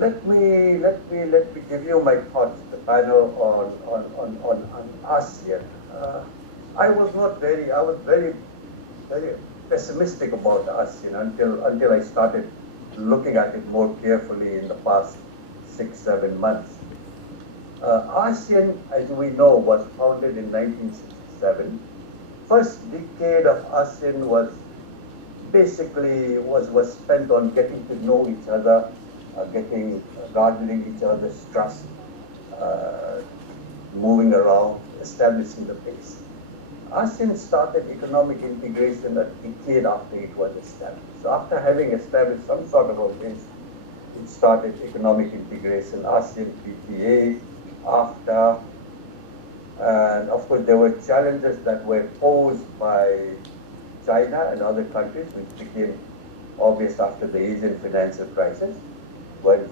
Let me give you my thoughts, the panel on ASEAN. I was not very, I was very pessimistic about ASEAN until I started looking at it more carefully in the past 6, 7 months. ASEAN, as we know, was founded in 1967. First decade of ASEAN was basically was spent on getting to know each other, garnering each other's trust, uh, moving around, establishing the base. ASEAN started economic integration a decade after it was established. So after having established some sort of a base, it started economic integration, ASEAN PTA, AFTA, and of course there were challenges that were posed by China and other countries, which became obvious after the Asian financial crisis, when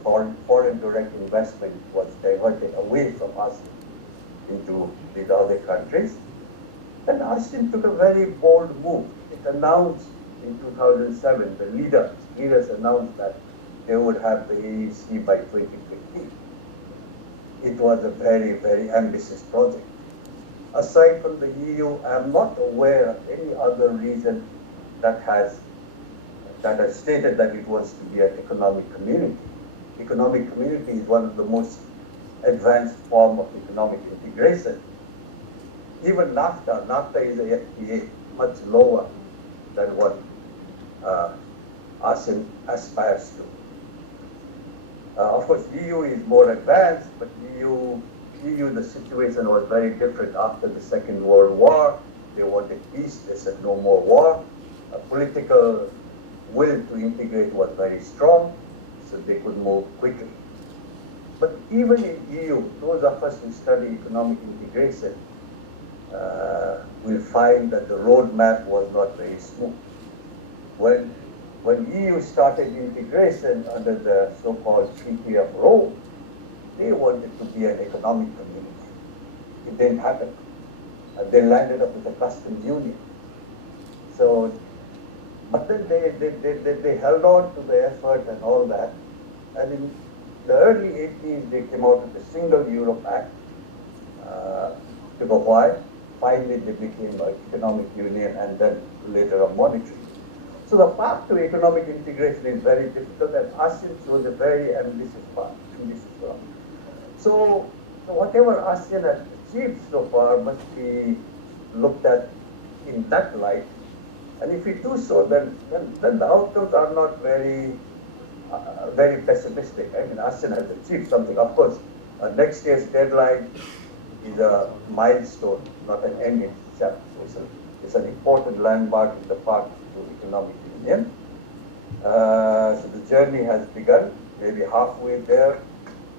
foreign direct investment was diverted away from us into these other countries. And ASEAN took a very bold move. It announced in 2007, the leaders announced that they would have the AEC by 2015. It was a very ambitious project. Aside from the EU, I am not aware of any other region that has stated that it wants to be an economic community. Economic community is one of the most advanced form of economic integration. Even NAFTA is a FTA, much lower than what ASEAN aspires to. Of course, EU is more advanced, but EU, the situation was very different after the Second World War. They wanted peace, they said no more war. A political will to integrate was very strong, so they could move quickly. But even in EU, those of us who study economic integration will find that the roadmap was not very smooth. When EU started integration under the so-called Treaty of Rome, they wanted to be an economic community. It didn't happen. They landed up with a customs union. So, but then they held on to the effort and all that. And in the early 80s, they came out with the Single Europe Act. Took a while. Finally, they became an economic union and then later a monetary. So the path to economic integration is very difficult, and ASEAN chose a very ambitious path. So whatever ASEAN has achieved so far must be looked at in that light. And if we do so, then the outcomes are not very pessimistic. I mean, ASEAN has achieved something. Of course, next year's deadline is a milestone, not an end in chapter. It's an important landmark in the path to economic union. So the journey has begun, maybe halfway there.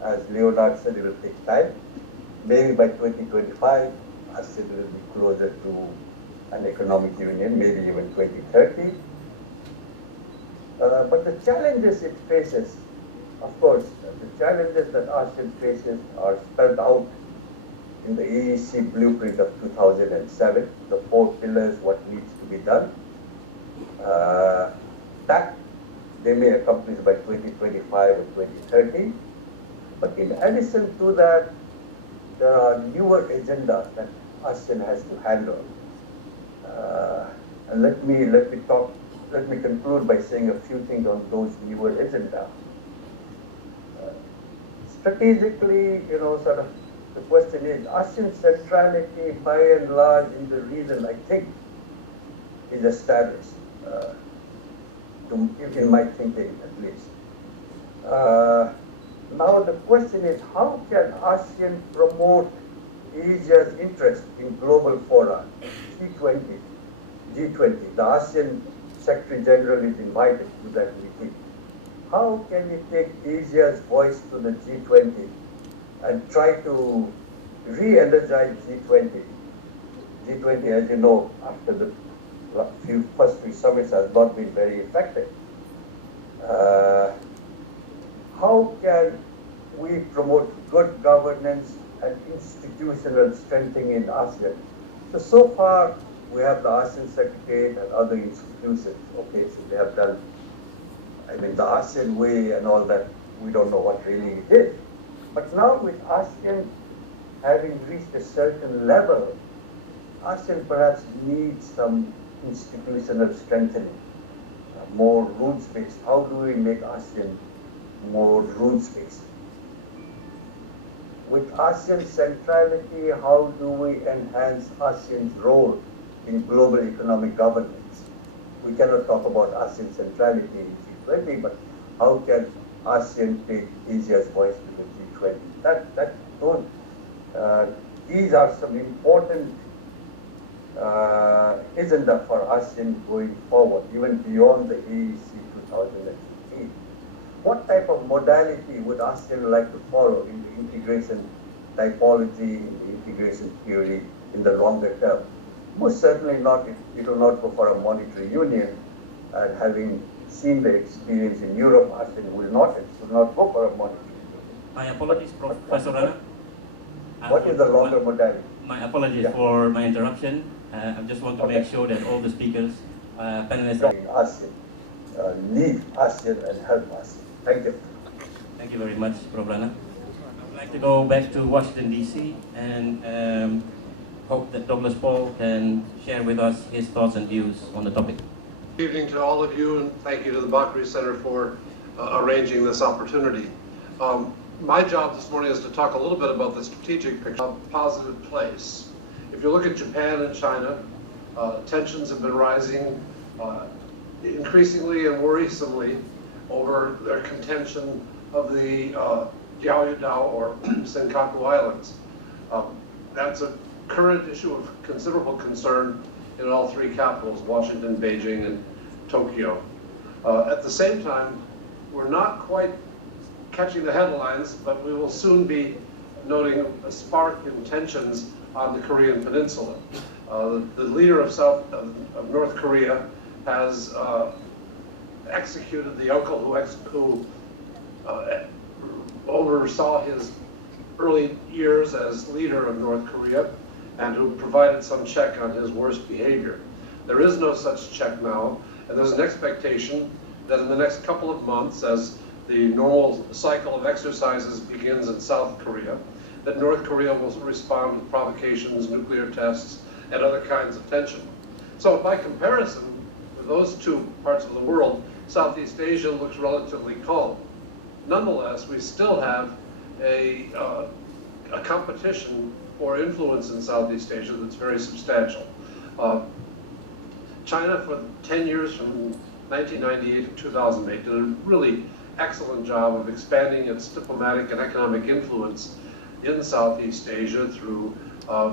As Leonard said, it will take time. Maybe by 2025, ASEAN will be closer to an economic union, maybe even 2030. But the challenges it faces, of course, the challenges that ASEAN faces are spelled out in the AEC blueprint of 2007, the 4 pillars, what needs to be done. That they may accomplish by 2025 or 2030. But in addition to that, there are newer agendas that ASEAN has to handle. And let me conclude by saying a few things on those newer agendas. Strategically, sort of the question is, ASEAN centrality by and large in the region, I think, is established, in my thinking at least. Now the question is, how can ASEAN promote Asia's interest in global fora, G20, the ASEAN Secretary General is invited to that meeting. How can we take Asia's voice to the G20 and try to re-energize G20? G20, as you know, after the first few summits has not been very effective. How can we promote good governance and institutional strengthening in ASEAN? So far, we have the ASEAN Secretariat and other institutions. Okay, so they have done, I mean, the ASEAN way and all that we don't know what really it is. But now with ASEAN having reached a certain level, ASEAN perhaps needs some institutional strengthening, more rules-based. How do we make ASEAN more rules-based? With ASEAN centrality, how do we enhance ASEAN's role in global economic governance? We cannot talk about ASEAN centrality in G20, but how can ASEAN take Asia's voice to the G20? These are some important agenda for ASEAN going forward, even beyond the AEC 2015. What type of modality would ASEAN like to follow in the integration typology, in the integration theory in the longer term? Most certainly not, it will not go for a monetary union, and having seen the experience in Europe, ASEAN will not go for a monetary union. My apologies, Professor Rana. What is the longer modality? My apologies for my interruption. I just want to make sure that all the speakers, panelists... ASEAN, lead ASEAN and help ASEAN. Thank you. Thank you very much, Prof. Rana. I would like to go back to Washington, D.C. and hope that Douglas Paul can share with us his thoughts and views on the topic. Good evening to all of you, and thank you to the Bakri Center for arranging this opportunity. My job this morning is to talk a little bit about the strategic picture of a positive place. If you look at Japan and China, tensions have been rising increasingly and worrisomely over their contention of the Diaoyudao or Senkaku Islands. That's a current issue of considerable concern in all three capitals, Washington, Beijing, and Tokyo. At the same time, we're not quite catching the headlines, but we will soon be noting a spark in tensions on the Korean Peninsula. The leader of North Korea has executed the uncle who oversaw his early years as leader of North Korea and who provided some check on his worst behavior. There is no such check now, and there's an expectation that in the next couple of months, as the normal cycle of exercises begins in South Korea, that North Korea will respond with provocations, nuclear tests, and other kinds of tension. So by comparison with those two parts of the world, Southeast Asia looks relatively calm. Nonetheless, we still have a competition for influence in Southeast Asia that's very substantial. China, for 10 years from 1998 to 2008, did a really excellent job of expanding its diplomatic and economic influence in Southeast Asia through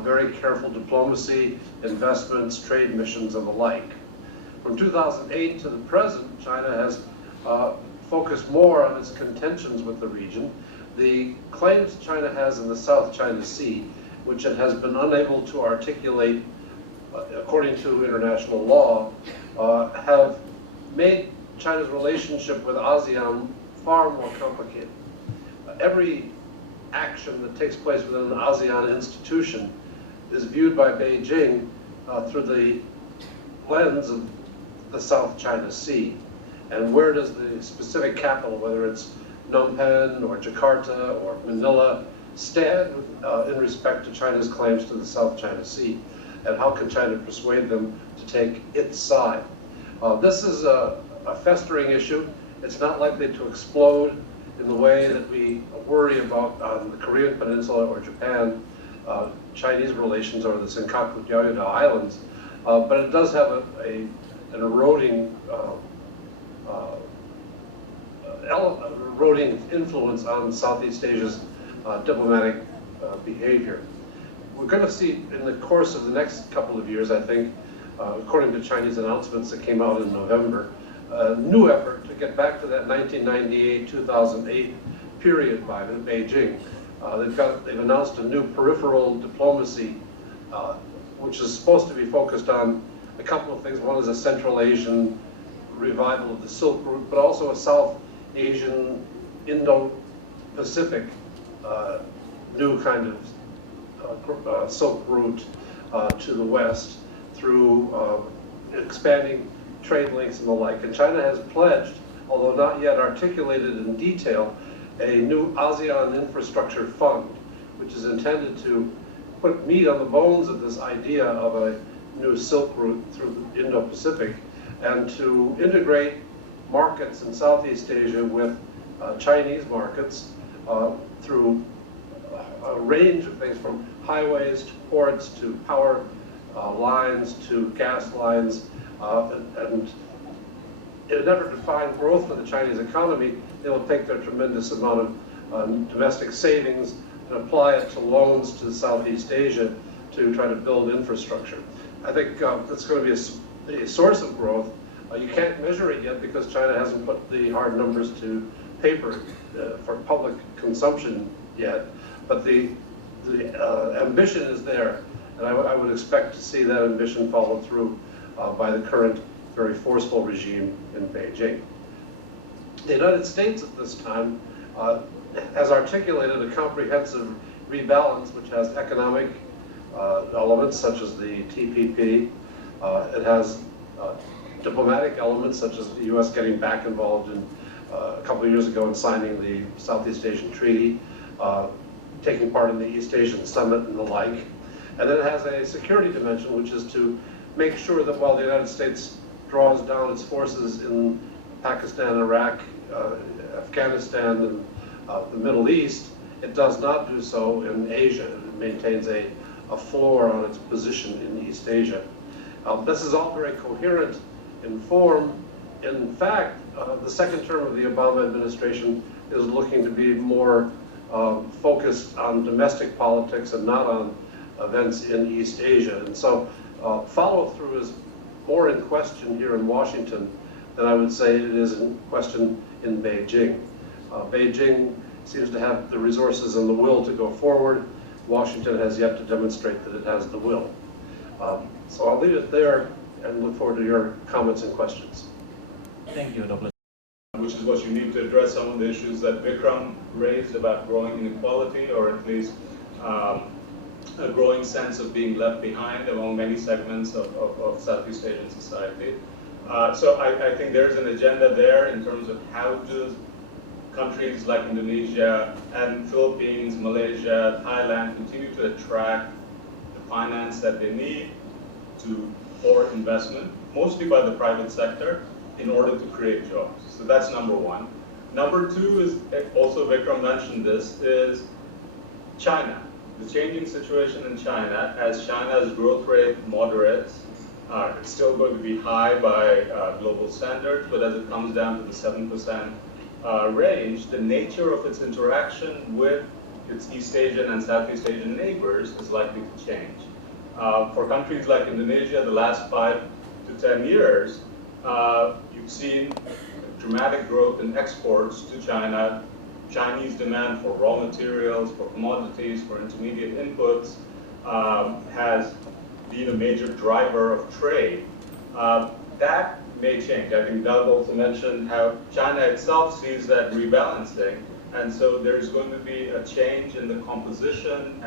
very careful diplomacy, investments, trade missions, and the like. From 2008 to the present, China has focused more on its contentions with the region. The claims China has in the South China Sea, which it has been unable to articulate according to international law, have made China's relationship with ASEAN far more complicated. Every action that takes place within an ASEAN institution is viewed by Beijing through the lens of the South China Sea. And where does the specific capital, whether it's Phnom Penh or Jakarta or Manila, stand in respect to China's claims to the South China Sea? And how can China persuade them to take its side? This is a festering issue. It's not likely to explode in the way that we worry about on the Korean Peninsula or Japan, Chinese relations, or the Senkaku Diaoyudao Islands, but it does have an eroding influence on Southeast Asia's diplomatic behavior. We're going to see in the course of the next couple of years, I think, according to Chinese announcements that came out in November, a new effort to get back to that 1998-2008 period by Beijing. They've announced a new peripheral diplomacy, which is supposed to be focused on a couple of things. One is a Central Asian revival of the Silk Route, but also a South Asian, Indo-Pacific new kind of Silk Route to the West through expanding trade links and the like. And China has pledged, although not yet articulated in detail, a new ASEAN infrastructure fund, which is intended to put meat on the bones of this idea of a new Silk Route through the Indo-Pacific, and to integrate markets in Southeast Asia with Chinese markets through a range of things, from highways to ports to power lines to gas lines, and in an effort to find growth for the Chinese economy, they will take their tremendous amount of domestic savings and apply it to loans to Southeast Asia to try to build infrastructure. I think that's going to be a source of growth. You can't measure it yet because China hasn't put the hard numbers to paper for public consumption yet, but the ambition is there, and I would expect to see that ambition followed through by the current very forceful regime in Beijing. The United States at this time has articulated a comprehensive rebalance which has economic elements such as the TPP. It has diplomatic elements such as the U.S. getting back involved in a couple of years ago in signing the Southeast Asian Treaty, taking part in the East Asian Summit and the like. And then it has a security dimension, which is to make sure that while the United States draws down its forces in Pakistan, Iraq, Afghanistan, and the Middle East, it does not do so in Asia. It maintains a floor on its position in East Asia. This is all very coherent in form. In fact, the second term of the Obama administration is looking to be more focused on domestic politics and not on events in East Asia. And so follow-through is more in question here in Washington than I would say it is in question in Beijing. Beijing seems to have the resources and the will to go forward. Washington has yet to demonstrate that it has the will. So I'll leave it there and look forward to your comments and questions. Thank you, Dr. Which is what you need to address some of the issues that Vikram raised about growing inequality, or at least a growing sense of being left behind among many segments of Southeast Asian society. So I think there's an agenda there in terms of how do countries like Indonesia and Philippines, Malaysia, Thailand continue to attract the finance that they need for investment, mostly by the private sector, in order to create jobs. So that's number one. Number two is, also Vikram mentioned this, is China. The changing situation in China, as China's growth rate moderates, it's still going to be high by global standards, but as it comes down to the 7% range, the nature of its interaction with its East Asian and Southeast Asian neighbors is likely to change. For countries like Indonesia, the last 5 to 10 years, you've seen dramatic growth in exports to China. Chinese demand for raw materials, for commodities, for intermediate inputs has been a major driver of trade. That may change. I think Doug also mentioned how China itself sees that rebalancing, and so there's going to be a change in the composition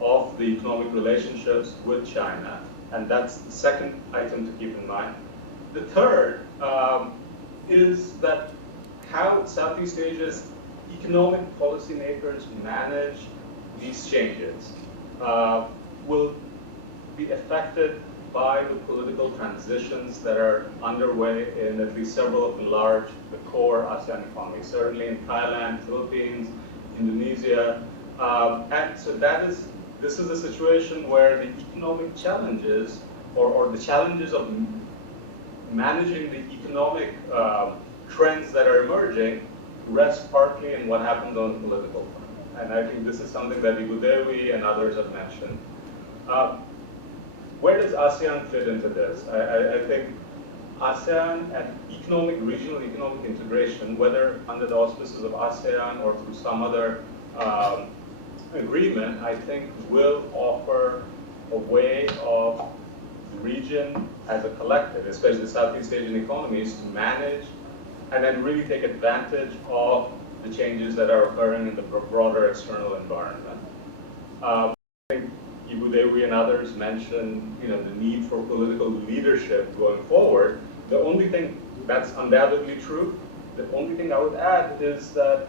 of the economic relationships with China, and that's the second item to keep in mind. The third is that how Southeast Asia's economic policymakers manage these changes will be affected by the political transitions that are underway in at least several of the core ASEAN economies, certainly in Thailand, Philippines, Indonesia. And so this is a situation where the economic challenges or the challenges of managing the economic trends that are emerging rest partly in what happens on the political front. And I think this is something that Ibu Dewi and others have mentioned. Where does ASEAN fit into this? I think ASEAN and regional economic integration, whether under the auspices of ASEAN or through some other agreement, I think will offer a way of the region as a collective, especially Southeast Asian economies, to manage and then really take advantage of the changes that are occurring in the broader external environment. I think Ibu Dewi and others mentioned, the need for political leadership going forward. The only thing that's undoubtedly true, the only thing I would add is that